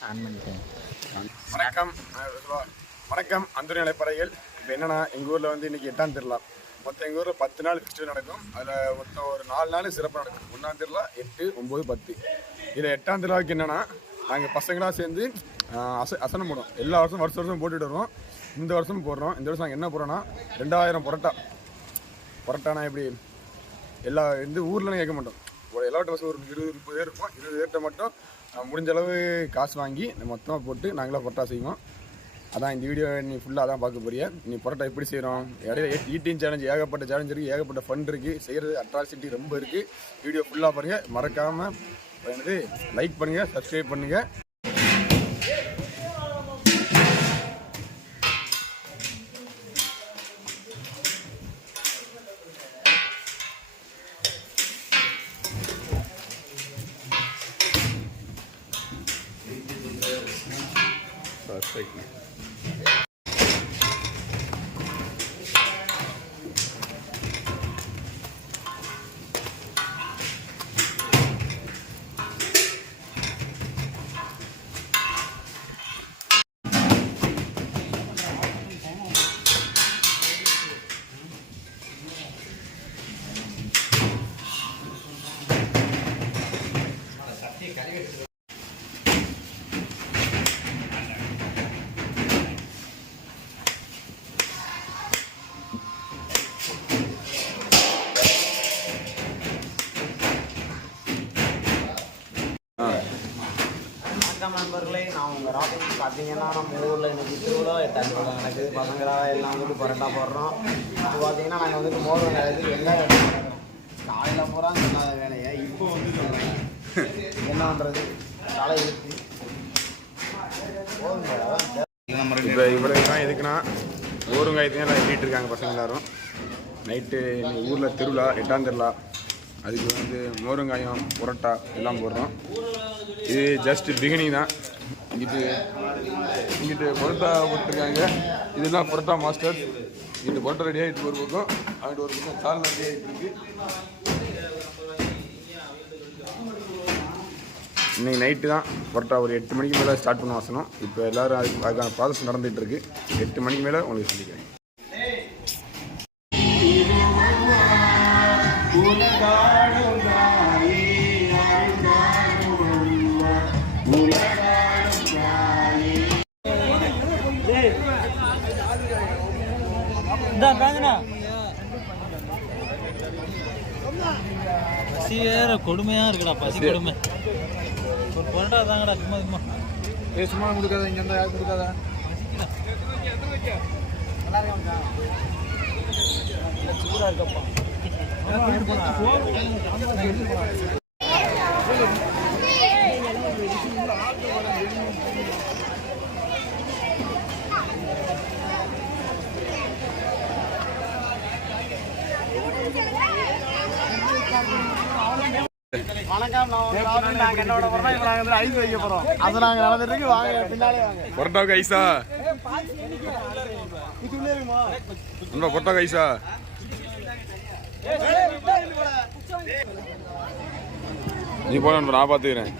வணக்கம் வணக்கம் அந்தூரி நிலைப்பறைகள். இப்போ என்னன்னா எங்கள் ஊரில் வந்து இன்றைக்கி 8ஆம் திருவிழா. மொத்தம் எங்கள் ஊரில் 10 நாள் ஃபெஸ்டிவல் நடக்கும். அதில் மொத்தம் ஒரு 4 நாள் சிறப்பாக நடக்கும். 1ஆம் திருவிழா 8, 9, 10. இதில் 8ஆம் திருவிழாவுக்கு என்னென்னா நாங்கள் பசங்களாக சேர்ந்து அசனம் போடுவோம். எல்லா வருஷம் போட்டுட்டு வருவோம். இந்த வருஷம் போடுறோம். இந்த வருஷம் நாங்கள் என்ன போடுறோன்னா 2000 பரோட்டானா எப்படி எல்லா இந்த ஊரில் கேட்க மாட்டோம். ஒரு எல்லாட்ட வருஷம் ஒரு 20-30 பேர் இருப்போம். 20 பேர்கிட்ட மட்டும் முடிஞ்ச அளவு காசு வாங்கி மொத்தமாக போட்டு நாங்களாம் பரோட்டா செய்வோம். அதான் இந்த வீடியோ நீ ஃபுல்லாக அதான் பார்க்க போறிய. நீ பரோட்டா எப்படி செய்கிறோம், இடையில ஈட்டிங் சேலஞ்ச், ஏகப்பட்ட சேலஞ்ச் இருக்குது, ஏகப்பட்ட ஃபன் இருக்குது, செய்கிறது அட்ராசிட்டி ரொம்ப இருக்குது. வீடியோ ஃபுல்லாக பாருங்கள். மறக்காமல் வந்து லைக் பண்ணுங்கள், சப்ஸ்கிரைப் பண்ணுங்கள். Perfect. நண்பர்களே, நான் உங்கள் ராபின். பார்த்தீங்கன்னா நம்ம ஊரில் இன்றைக்கி திருவிழா 8ஆம் திருவிழா நடக்குது. பசங்களாக எல்லாம் வந்துட்டு பரோட்டா போடுறோம். இப்போ பார்த்தீங்கன்னா நாங்கள் வந்துட்டு மோர் நடக்குது. வெங்காயம் காலையில் பூரா சொல்லாத வேலையை இப்போ வந்து சொல்கிறாங்க. என்ன பண்ணுறது, தலை இழுத்து இப்போ இவ்வளவு தான் எதுக்குன்னா ஓருங்காயத்தையும் எல்லாம் எண்ணிட்டு இருக்காங்க பசங்க எல்லாரும். நைட்டு எங்கள் ஊரில் திருவிழா 8ஆம் திருவிழா. அதுக்கு வந்து மோருங்காயம் புரோட்டா எல்லாம் போடுறோம். இது ஜஸ்ட் பிகினிங் தான். இங்கிட்டு புரோட்டா போட்டுருக்காங்க. இதெல்லாம் புரோட்டா மாஸ்டர். இங்கிட்டு புரோட்டா ரெடி ஆகிட்டு ஒரு பக்கம், அங்கிட்டு ஒரு பக்கம் சால்னா ரெடி ஆகிட்டு இருக்கு. இன்னைக்கு நைட்டு தான் புரோட்டா ஒரு 8 மணிக்கு மேலே ஸ்டார்ட் பண்ண வசனம். இப்போ எல்லோரும் அதுக்கான ப்ராசஸ் நடந்துகிட்டு இருக்கு. 8 மணிக்கு மேலே உங்களுக்கு சொல்லிக்கிறேன். பசி வேற கொடுமையா இருக்குடா. பசி கொடுமை. ஒரு பொருட்டா தாங்கடா. சும்மா சும்மா கொடுக்காத. இங்க இருந்தா யாரும் கொடுக்காத. சூடா இருக்கப்பா. வணக்கம். நாங்கள் என்னோட போகிறோம். இப்போ நாங்கள் வந்து ஐஸ் வைக்க போகிறோம். அது நாங்கள் நடந்துட்டு வாங்க, பின்னாலே வாங்க. புரோட்டாவுக்கு ஐஸா? புரோட்டாவுக்கு ஐஸா? நீ போன நான் பார்த்துக்கிறேன்.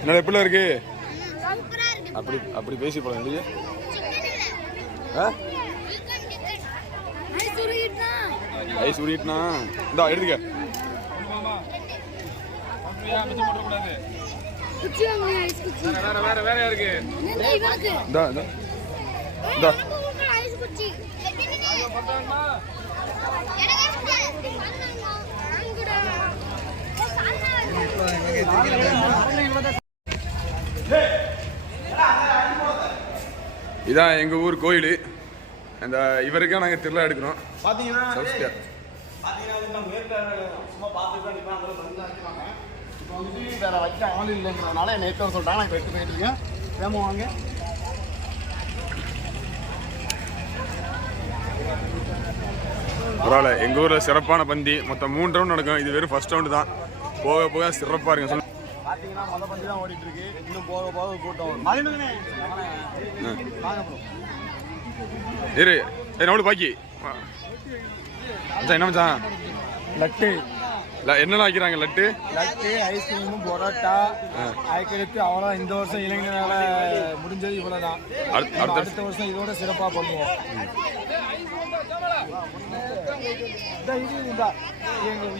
என்னோட எப்படிலாம் இருக்கு? அப்படி பேசி போல இல்லையே. ஐஸ் உருகிட்டுனா இந்தா எடுத்துக்க. வேற இருக்கு. இதான் எங்க ஊர் கோயில். அந்த இவருக்கே நாங்கள் திருவிழா எடுக்கிறோம். பார்த்தீங்கன்னா சும்மா பார்த்துட்டு இப்போ வந்துட்டு வேற வைக்க ஆள் இல்லைன்றதுனால என்னை எடுத்து சொல்லிட்டாங்க. நான் இப்போ எடுத்து போயிட்டு இருக்கேன். வேமா வாங்க. பரவாயில்ல. எங்கள் ஊரில் சிறப்பான பந்தி. மொத்தம் 3 ரவுண்ட் நடக்கும். இது வெறும் ஃபர்ஸ்ட் ரவுண்டு தான். போக போக சிறப்பாக இருக்குங்க. சொல்லு. பார்த்தீங்கன்னா மொதல் பந்தி தான் ஓடிட்டு இருக்கு. இன்னும் போக போக கூட்டம் இரு. நம்மளுக்கு பாக்கி என்ன மச்சான்? லட்டு என்னெல்லாம் வைக்கிறாங்க? லட்டு, ஐஸ்கிரீமும் பரோட்டா, அதுக்கடுத்து அவ்வளோ. இந்த வருஷம் இளைஞரால முடிஞ்சது இவ்வளோதான். அடுத்த வருஷம் இதோட சிறப்பாக பண்ணுவோம்.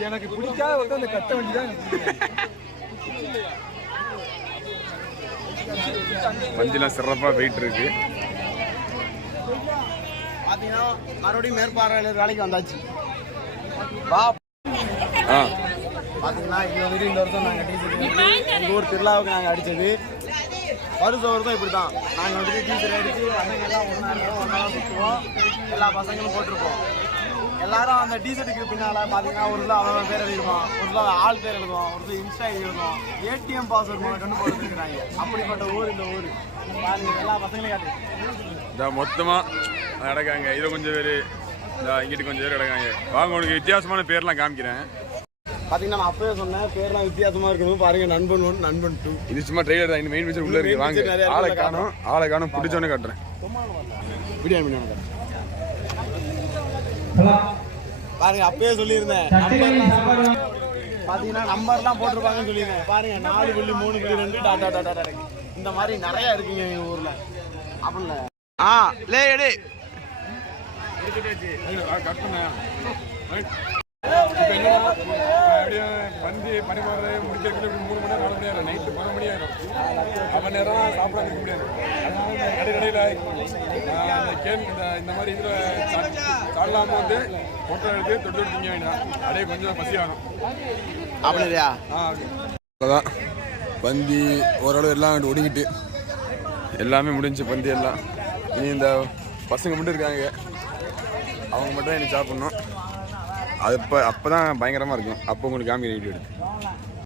எனக்கு பிடிக்காத வந்து அந்த கட்ட வண்டி தான். வண்டிலாம் சிறப்பாக போயிட்டு இருக்கு. பார்த்தீங்கன்னா மறுபடியும் மேற்பார்வையாளர் வேலைக்கு வந்தாச்சு. வா பார்த்தீங்கன்னா இது வந்துட்டு இந்த வருஷம் நாங்கள் டீச்சர் எங்கள் ஊர் திருவிழாவுக்கு நாங்கள் அடித்தது. வருஷம் இப்படி தான் நாங்கள் வந்துட்டு டீச்சர் அடித்து பசங்கள்லாம் ஒன்றா சுற்றுவோம். எல்லா பசங்களும் போட்டிருப்போம். எல்லாரும் அந்த டீஷர்ட்டுக்கு பின்னால் பார்த்தீங்கன்னா ஒரு சில அவன் பேர் எழுதிருப்போம், ஒரு சில ஆள் பேர் எழுதுவோம், ஒரு சில இன்ஸ்டா எழுதுவோம், ஏடிஎம் பாஸ்வேர்ட் கொண்டு போட்டுருக்குறாங்க. அப்படிப்பட்ட ஊர் இந்த ஊர். பாருங்க எல்லா பசங்களையும் காட்டு. இந்த மொத்தமாக நடக்காங்க. இதில் கொஞ்சம் பேர், இங்கிட்டு கொஞ்சம் பேர் கிடக்காங்க. வாங்க, உனக்கு வித்தியாசமான பேர்லாம் காமிக்கிறேன். பார்த்தீங்கன்னா நான் அப்பவே சொன்னேன் பேர்லாம் வித்தியாசமாக இருக்கணும். பாருங்க, நண்பன் 1, நண்பன் 2. இது சும்மா ட்ரெயிலர் தான். இந்த மெயின் பிக்சர் உள்ள இருக்கு. வாங்க, ஆளை காணும் பிடிச்சோன்னே காட்டுறேன். பிரியாணி பாருங்க, அப்பயே சொல்லியிருந்தேன். பார்த்தீங்கன்னா நம்பர்லாம் போட்டிருப்பாங்கன்னு சொல்லியிருந்தேன். பாருங்க 4.3.2 டாட்டா டாட்டா இருக்கு. இந்த மாதிரி நிறைய இருக்குங்க எங்கள் ஊரில். அப்படில்ல லே எடு கட் பண்ணேன். பந்தி பரிமாறுறது முடிக்கிறதுக்கு 3 மணி நேரம் 4 மணி நேரம், நைட்டு 12 மணி ஆயிடும். அவன் நேரம் சாப்பிட இருக்க முடியாது. கடையில் இந்த மாதிரி இதில் சாடலாமல் வந்து ஃபோட்டோ எடுத்து தொட்டு திங்க வேண்டாம். அப்படியே கொஞ்சம் பசி ஆகும். அப்படியா? அவ்வளோதான். பந்தி ஓரளவு எல்லாம் ஒடுங்கிட்டு எல்லாமே முடிஞ்சு பந்தி எல்லாம். இனி இந்த பசங்க மட்டும் இருக்காங்க, அவங்க மட்டும் தான் எனக்கு சாப்பிட்ணும். அது அப்போ தான் பயங்கரமாக இருக்கும். அப்போ உங்களுக்கு காமிக்கிற வீடியோ எடுத்து